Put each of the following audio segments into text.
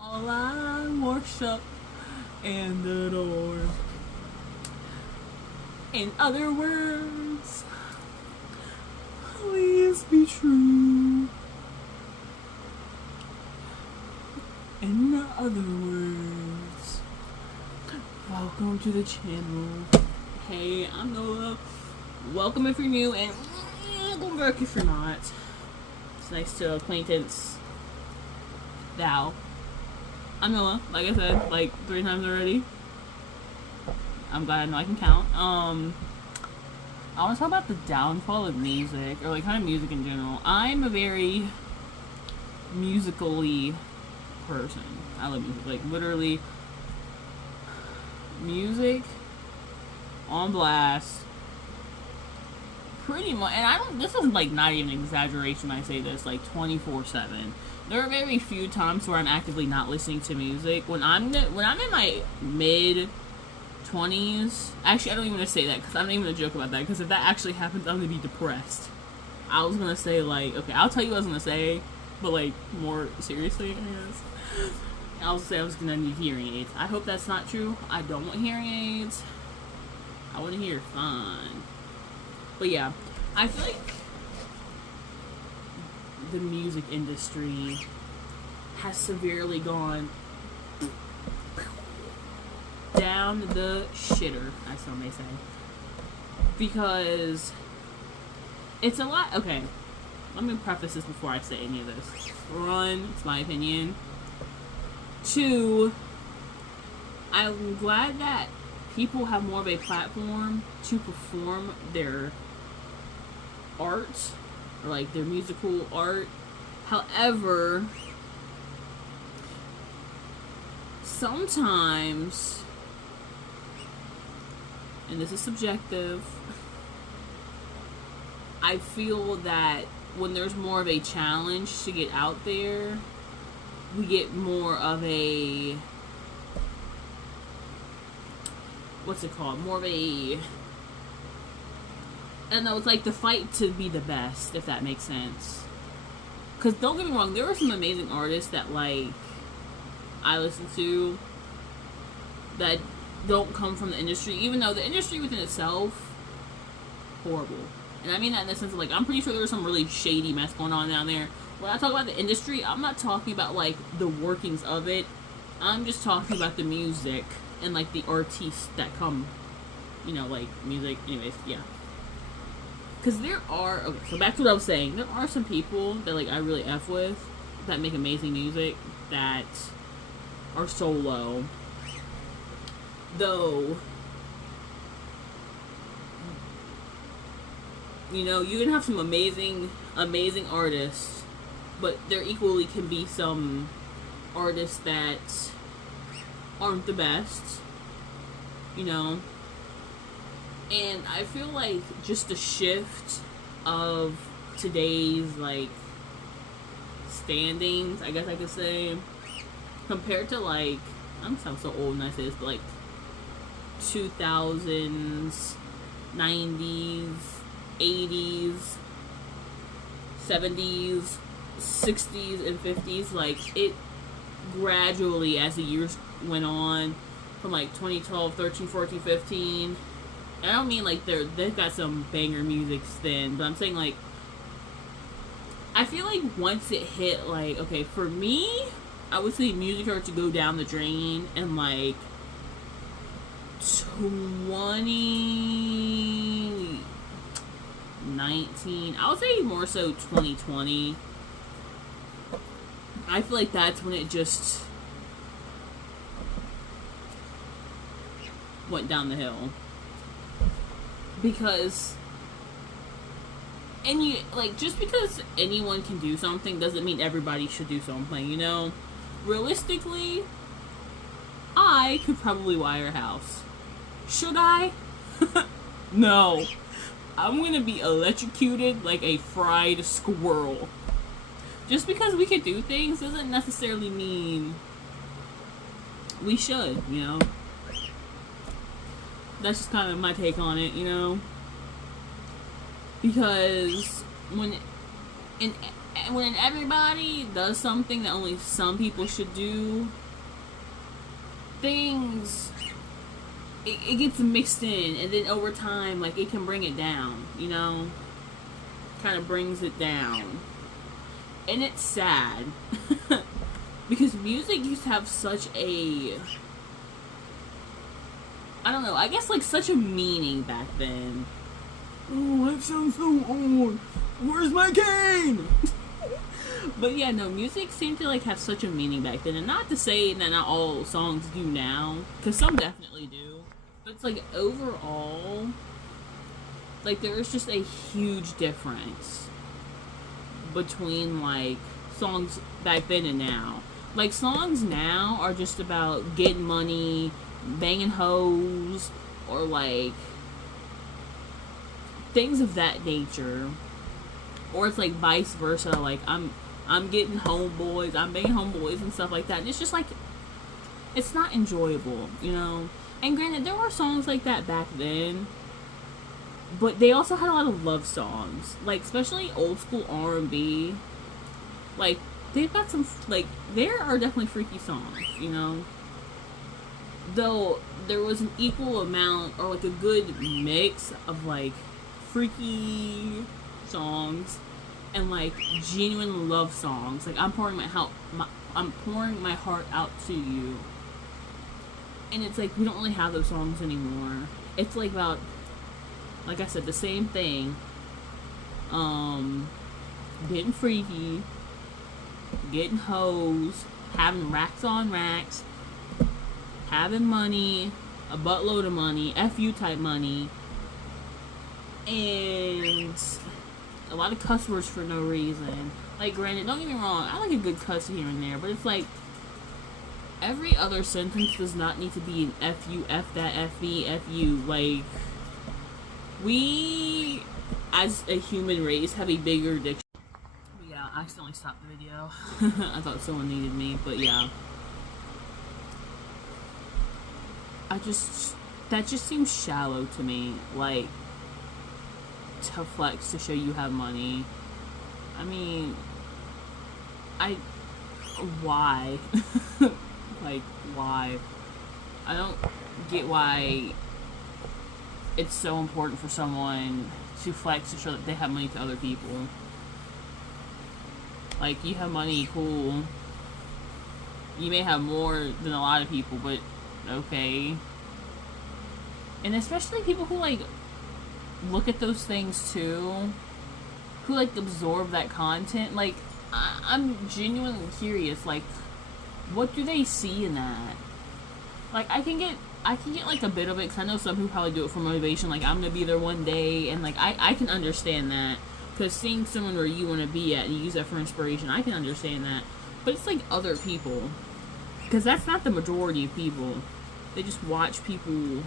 all I worship and adore. In other words, please be true. In other words, welcome to the channel. Hey, I'm Noah. Welcome if you're new, and welcome back if you're not. It's nice to acquaintance thou. I'm Noah, like I said, like 3 times already. I'm glad I know I can count. I want to talk about the downfall of music, or like kind of music in general. I'm a very musically person. I love music, like literally music on blast. Pretty much, and I don't, this is like not even an exaggeration when I say this, like 24/7. There are very few times where I'm actively not listening to music. When I'm in my mid 20s, actually I don't even want to say that because I'm not even gonna joke about that, because if that actually happens, I'm gonna be depressed. I was gonna say like, okay, I'll tell you what I was gonna say, but like more seriously, I guess. I was gonna need hearing aids. I hope that's not true. I don't want hearing aids. I want to hear fun. But yeah, I feel like the music industry has severely gone down the shitter, as some may say. Because it's a lot. Okay, let me preface this before I say any of this. 1, it's my opinion. 2, I'm glad that people have more of a platform to perform their art, or like their musical art. However, sometimes, and this is subjective, I feel that when there's more of a challenge to get out there, we get more of a, what's it called? More of a, I don't know, it's like the fight to be the best, if that makes sense. Because don't get me wrong, there are some amazing artists that, like, I listen to that don't come from the industry, even though the industry within itself, horrible. And I mean that in the sense of, like, I'm pretty sure there's some really shady mess going on down there. When I talk about the industry, I'm not talking about, like, the workings of it. I'm just talking about the music and, like, the artists that come, you know, like, music. Anyways, yeah. Because there are, okay, so back to what I was saying. There are some people that, like, I really F with that make amazing music that are solo. Though, you know, you can have some amazing artists, but there equally can be some artists that aren't the best, you know. And I feel like just the shift of today's, like, standings, I guess I could say, compared to, like, I'm sound so old when I say this, but like 2000s, 90s, 80s, 70s, 60s, and 50s, like, it gradually, as the years went on, from like 2012, 13, 14, 15, I don't mean like they've got some banger music then, but I'm saying, like, I feel like once it hit, like, okay, for me, I would say music started to go down the drain in like 2019. I would say more so 2020. I feel like that's when it just went down the hill. Because, and you, like, just because anyone can do something doesn't mean everybody should do something, you know? Realistically, I could probably wire a house. Should I? No. I'm gonna be electrocuted like a fried squirrel. Just because we can do things doesn't necessarily mean we should, you know? That's just kind of my take on it, you know? Because when in And when everybody does something that only some people should do, things, it gets mixed in, and then over time, like, it can bring it down, you know? Kind of brings it down. And it's sad. Because music used to have such a, I don't know, I guess, like, such a meaning back then. Oh, that sounds so old. Where's my cane? But yeah, no, music seemed to, like, have such a meaning back then. And not to say that not all songs do now, because some definitely do. But it's, like, overall, like, there is just a huge difference between, like, songs back then and now. Like, songs now are just about getting money, banging hoes, or, like, things of that nature. Or it's, like, vice versa. Like, I'm getting homeboys, I'm banging homeboys and stuff like that. And it's just, like, it's not enjoyable, you know? And granted, there were songs like that back then, but they also had a lot of love songs. Like, especially old school R&B. Like, they've got some, like, there are definitely freaky songs, you know? Though, there was an equal amount, or, like, a good mix of, like, freaky songs and, like, genuine love songs. Like, I'm pouring my heart out to you. And it's like, we don't really have those songs anymore. It's like about, like I said, the same thing. Getting freaky, getting hoes, having racks on racks, having money, a buttload of money, FU type money, and a lot of cuss words for no reason. Like, granted, don't get me wrong, I like a good cuss here and there, but it's like, every other sentence does not need to be an F you, F that, F me, F you. Like, we, as a human race, have a bigger diction. But yeah, I accidentally stopped the video. I thought someone needed me, but yeah. That just seems shallow to me. Like, to flex, to show you have money. I mean, why? Like, why? I don't get why it's so important for someone to flex to show that they have money to other people. Like, you have money, cool. You may have more than a lot of people, but okay. And especially people who, like, look at those things too, who, like, absorb that content. Like, I'm genuinely curious, like, what do they see in that? Like, I can get like a bit of it, because I know some who probably do it for motivation, like, I'm gonna be there one day, and like, I can understand that, because seeing someone where you want to be at and you use that for inspiration, I can understand that. But it's like other people, because that's not the majority of people. They just watch people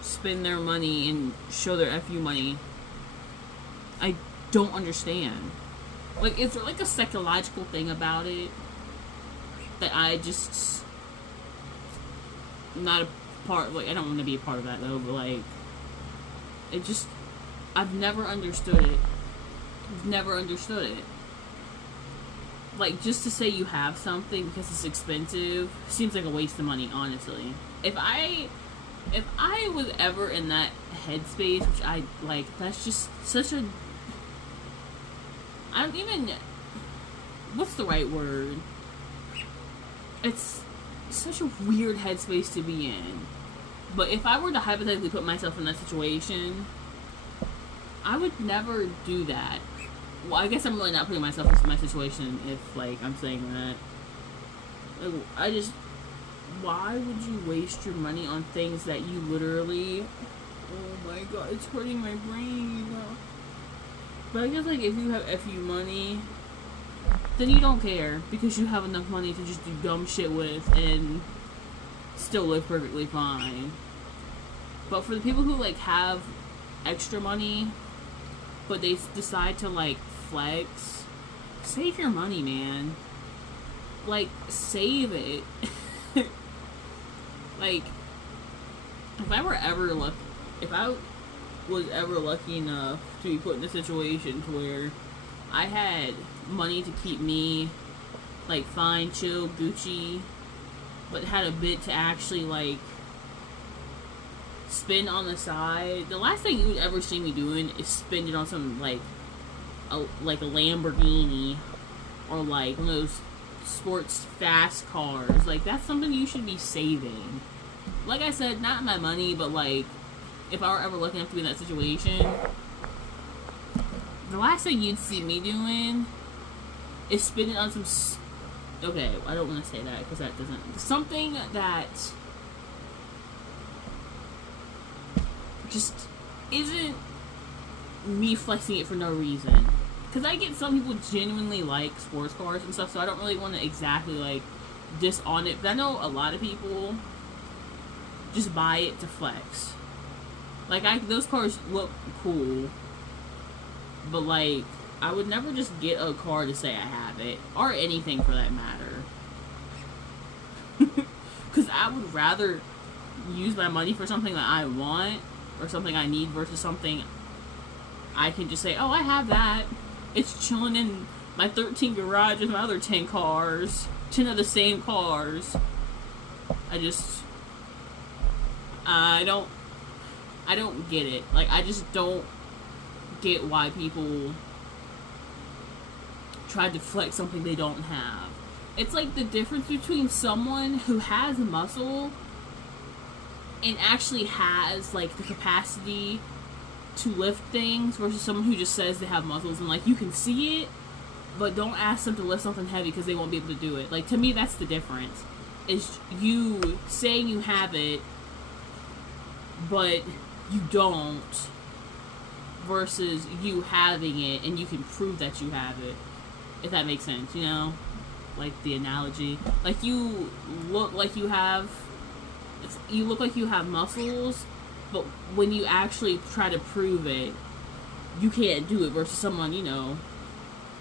spend their money and show their FU money. I don't understand. Like, is there like a psychological thing about it that I just not a part, like, I don't want to be a part of that though, but like, it just, I've never understood it. I've never understood it. Like, just to say you have something because it's expensive seems like a waste of money, honestly. If I was ever in that headspace, which I, like, that's just such a, I don't even, what's the right word? It's such a weird headspace to be in. But if I were to hypothetically put myself in that situation, I would never do that. Well, I guess I'm really not putting myself into my situation if, like, I'm saying that. Like, why would you waste your money on things that you literally, oh my god, it's hurting my brain. But I guess, like, if you have FU money, then you don't care, because you have enough money to just do dumb shit with and still live perfectly fine. But for the people who, like, have extra money, but they decide to, like, flex, save your money, man. Like, save it. Like, if I was ever lucky enough to be put in a situation to where I had money to keep me, like, fine, chill, Gucci, but had a bit to actually, like, spend on the side. The last thing you would ever see me doing is spend it on some, like a Lamborghini, or, like, one of those sports fast cars. Like, that's something you should be saving. Like I said, not my money, but, like, if I were ever lucky enough to be in that situation, the last thing you'd see me doing is spending on some... Okay, I don't want to say that, because that doesn't... Something that just isn't me flexing it for no reason. Because I get some people genuinely like sports cars and stuff, so I don't really want to exactly, like, diss on it. But I know a lot of people just buy it to flex. Like, those cars look cool, but, like, I would never just get a car to say I have it, or anything for that matter. Because I would rather use my money for something that I want, or something I need, versus something I can just say, oh, I have that. It's chilling in my 13 garage with my other 10 cars. 10 of the same cars. I don't get it. Like, I just don't get why people try to flex something they don't have. It's like the difference between someone who has muscle and actually has, like, the capacity to lift things versus someone who just says they have muscles and, like, you can see it, but don't ask them to lift something heavy because they won't be able to do it. Like, to me, that's the difference. Is you saying you have it, but you don't, versus you having it and you can prove that you have it. If that makes sense, you know? Like, the analogy. Like, you look like you have muscles, but when you actually try to prove it, you can't do it, versus someone, you know,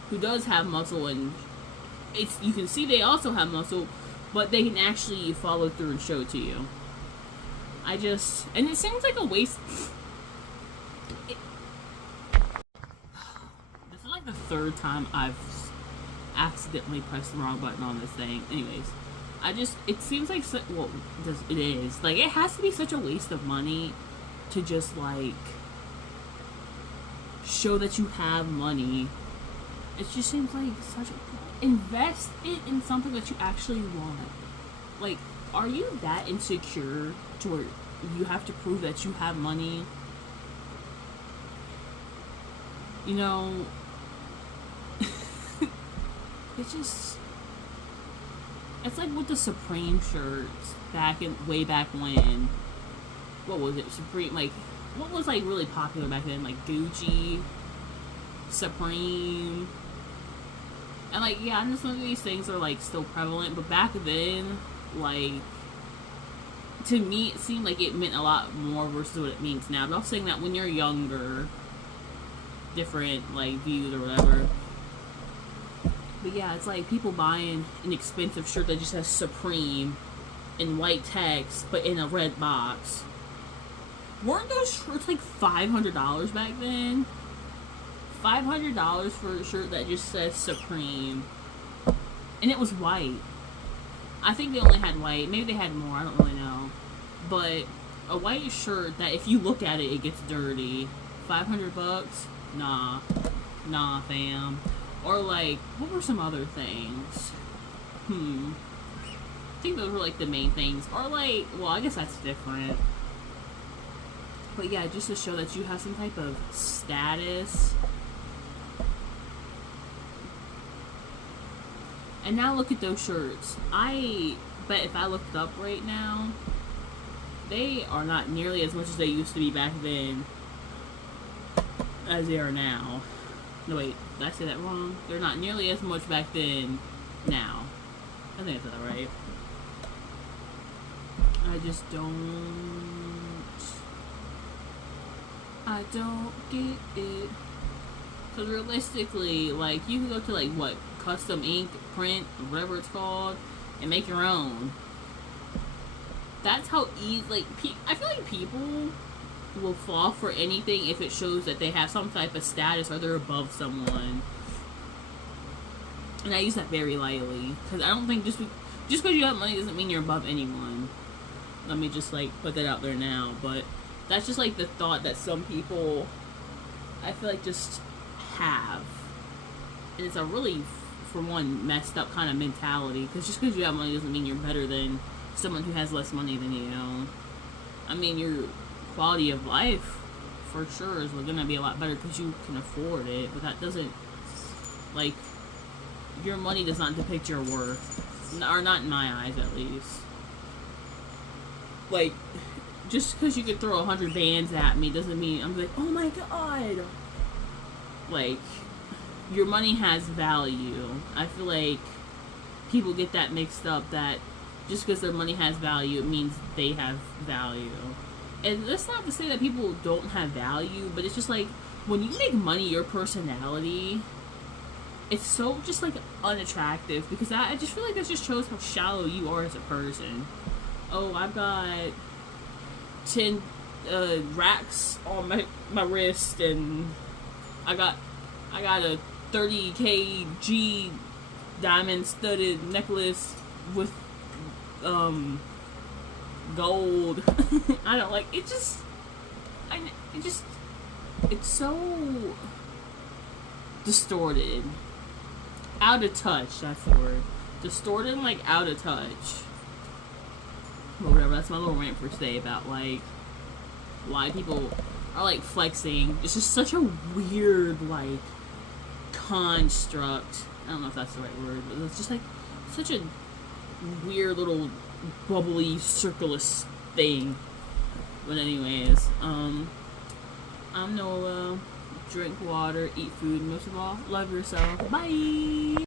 who does have muscle, and you can see they also have muscle, but they can actually follow through and show it to you. And it seems like a waste. This is like the third time I've accidentally pressed the wrong button on this thing. Anyways, it seems like, it is. Like, it has to be such a waste of money to just, like, show that you have money. It just seems like invest it in something that you actually want. Like, are you that insecure to where you have to prove that you have money? You know, it's like with the Supreme shirts way back when. What was it? Supreme, like, what was, like, really popular back then? Like, Gucci, Supreme. And, like, yeah, I know some of these things are, like, still prevalent, but back then, like, to me, it seemed like it meant a lot more versus what it means now. But I'm saying that when you're younger, different, like, views or whatever. But yeah, it's like people buying an expensive shirt that just has Supreme in white text, but in a red box. Weren't those shirts like $500 back then? $500 for a shirt that just says Supreme. And it was white. I think they only had white. Maybe they had more, I don't really know. But a white shirt that if you look at it, it gets dirty. $500? Nah, fam. Or, like, what were some other things? I think those were, like, the main things. Or, like, well, I guess that's different. But, yeah, just to show that you have some type of status. And now look at those shirts. I bet if I looked up right now, they are not nearly as much as they used to be back then as they are now. No, wait, did I say that wrong? They're not nearly as much back then now. I think I said that right. I don't get it. Because realistically, like, you can go to, like, what, custom ink, print, whatever it's called, and make your own. That's how easy, like, I feel like people will fall for anything if it shows that they have some type of status or they're above someone. And I use that very lightly, because I don't think just because you have money doesn't mean you're above anyone. Let me just like put that out there now. But that's just like the thought that some people, I feel like, just have. And it's a really, for one, messed up kind of mentality, because just because you have money doesn't mean you're better than someone who has less money than you. I mean, your quality of life for sure is going to be a lot better because you can afford it, but that doesn't, like, your money does not depict your worth, or not in my eyes at least. Like, just because you could throw 100 bands at me doesn't mean I'm like, oh my god. Like, your money has value. I feel like people get that mixed up, that just because their money has value, it means they have value. And that's not to say that people don't have value, but it's just like, when you make money your personality, it's so just like unattractive, because I just feel like that just shows how shallow you are as a person. Oh, I've got 10 racks on my wrist, and I got a 30 kg diamond studded necklace with gold. I don't like it. It's so distorted, out of touch. That's the word. Distorted, like out of touch. But whatever. That's my little rant for today about like why people are like flexing. It's just such a weird like construct. I don't know if that's the right word, but it's just like such a weird little bubbly circulus thing. But anyways, I'm Nola. Drink water, eat food, most of all, love yourself. Bye.